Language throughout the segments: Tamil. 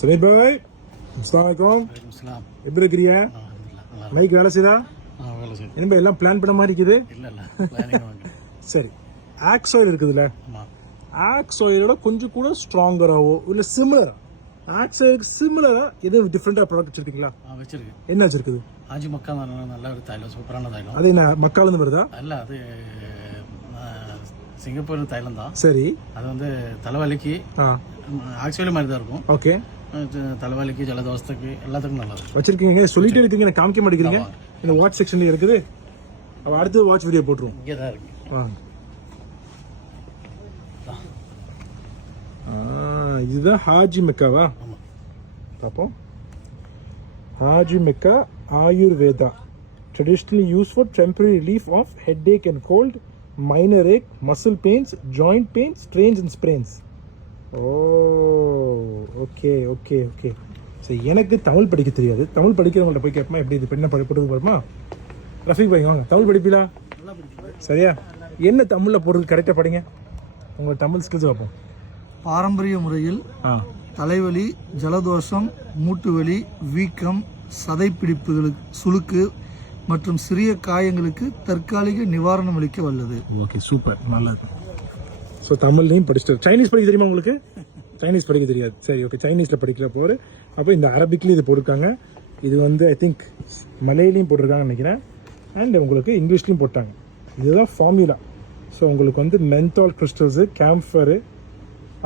சமீர் பாய், அஸ்ஸலாமு அலைக்கும். எப்படி இருக்கிறீங்க? மைக் வேலை செய்தா? என்ன எல்லாம் பிளான் பண்ண மாதிரி இருக்குது? சரி, ஆக்ஸ் ஆயில் இருக்குதுல்ல, ஆக்ஸ் ஆயிலோட கொஞ்சம் கூட ஸ்ட்ராங்கராவோ இல்லை சிமிலரா, ஆக்ஸ் ஆயிலுக்கு சிமிலரா எதுவும் டிஃப்ரெண்டா ப்ராடக்ட் வச்சிருக்கீங்களா? வச்சிருக்கு. என்ன வச்சிருக்குது? ஆஜி மக்கா நல்ல ஒரு தைலம், சூப்பரான தைலம். அது என்ன மக்காலேருந்து வருதா? அல்ல, அது சிங்கப்பூர் தைலம் தான். சரி, அது வந்து தலைவலிக்கு ஆக்சுவலி மாதிரி தான் இருக்கும். ஓகே, தலைவலிக்கு, ஜலதோஷத்துக்கு எல்லாத்துக்கும் நல்லா இருக்கும். வச்சிருக்கீங்க. சொல்லிட்டே இருக்கீங்க, எனக்கு காமிக்க மாட்டேங்கிறீங்க. இந்த வாட்ச் செக்ஷன்ல இருக்குது. அப்ப அடுத்து வாட்ச் வீடியோ போட்டுருவோம். இங்கே தான் இருக்கு. இதுதான் ஹாஜி மெக்காவா? பார்ப்போம். Haji Mecca Ayurveda, traditionally used for temporary relief of headache and cold, minor ache, muscle pains, joint pains, strains and sprains. Okay okay okay. சரி, எனக்கு தமிழ் படிக்க தெரியாது. தமிழ் படிக்கிறவங்கள்ட்ட போய் கேட்போமா எப்படி இது என்ன போடுறது வருமா? ரஃபீக் பாய் வாங்க, தமிழ் படிப்பீங்களா? சரியா, என்ன தமிழில் போடுறது கரெக்டாக படிங்க. உங்களோட தமிழ் ஸ்கில்ஸ் பார்ப்போம். பாரம்பரிய முறையில் தலைவலி, ஜலதோஷம், மூட்டுவலி, வீக்கம், சதைப்பிடிப்புகளுக்கு, சுளுக்கு மற்றும் சிறிய காயங்களுக்கு தற்காலிக நிவாரணம் அளிக்க வல்லது. ஓகே, சூப்பர், நல்லா இருக்கு. ஸோ தமிழ்லையும் படிச்சுட்டு, சைனீஸ் படிக்க தெரியுமா உங்களுக்கு? சைனீஸ் படிக்க தெரியாது. சரி, ஓகே, சைனீஸில் படிக்கல போகிற. அப்போ இந்த அரபிக்லேயும் இது போட்டிருக்காங்க. இது வந்து ஐ திங்க் மலையிலையும் போட்டிருக்காங்கன்னு நினைக்கிறேன். அண்ட் உங்களுக்கு இங்கிலீஷ்லையும் போட்டாங்க. இதுதான் ஃபார்முலா. ஸோ உங்களுக்கு வந்து மென்தால் கிறிஸ்டல்ஸு, கேம்ஃபரு,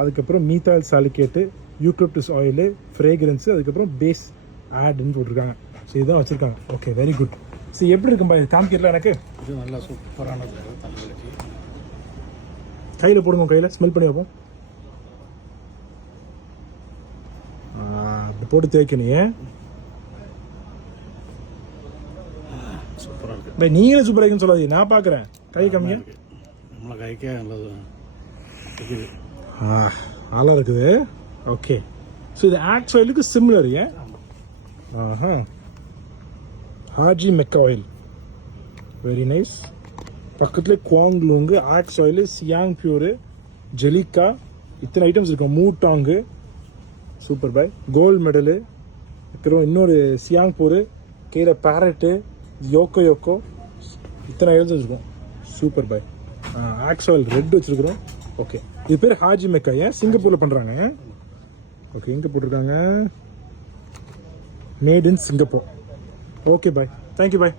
அதுக்கப்புறம் மீத்தால் சாலிகேட்டு, யூக்லிப்டஸ் ஆயிலு, ஃப்ரேக்ரன்ஸு, அதுக்கப்புறம் பேஸ் ஆட்னு போட்டிருக்காங்க. ஸோ இதுதான் வச்சுருக்காங்க. Okay, very good. ஸோ எப்படி இருக்கும்பா இது காமிக்கிறல எனக்கு? இது நல்லா சூப்பரானது. தலைவலிக்கு கையில் போடுங்க, கையில் ஸ்மெல் பண்ணி வைப்போம். அப்படி போட்டு தேய்க்கணும். சூப்பராக இருக்கு. பை, நீங்களே சூப்பராக இருக்குன்னு சொல்லாதீங்க, நான் பார்க்குறேன். கை கம்மியா நம்மளை கைக்கே நல்லது இருக்குது. நல்லா இருக்குது. ஓகே, ஸோ இது ஆக்ஸ் ஆயிலுக்கு சிமிலர். ஹாஜி மெக்கா ஆயில், வெரி நைஸ். பக்கத்துல குவாங்லூங்கு, ஆக்ஸ் ஆயில், சியாங் பியூரு, ஜெலிக்கா, இத்தனை ஐட்டம்ஸ் இருக்கும். மூட்டாங்கு, சூப்பர் பாய். கோல்டு மெடலு, அப்புறம் இன்னொரு சியாங் பூரு, கீழே பேரட்டு, யோக்கோ, இத்தனை ஐட்டம்ஸ் இருக்கும். சூப்பர் பாய். ஆக்ஸ் ஆயில் ரெட் வச்சிருக்கிறோம். ஓகே, இது பேர் ஹாஜி மெக்கா. ஏன் சிங்கப்பூர்ல பண்றாங்க? ஓகே, எங்க போட்டிருக்காங்க? Made in Singapore. Okay bye, thank you bye.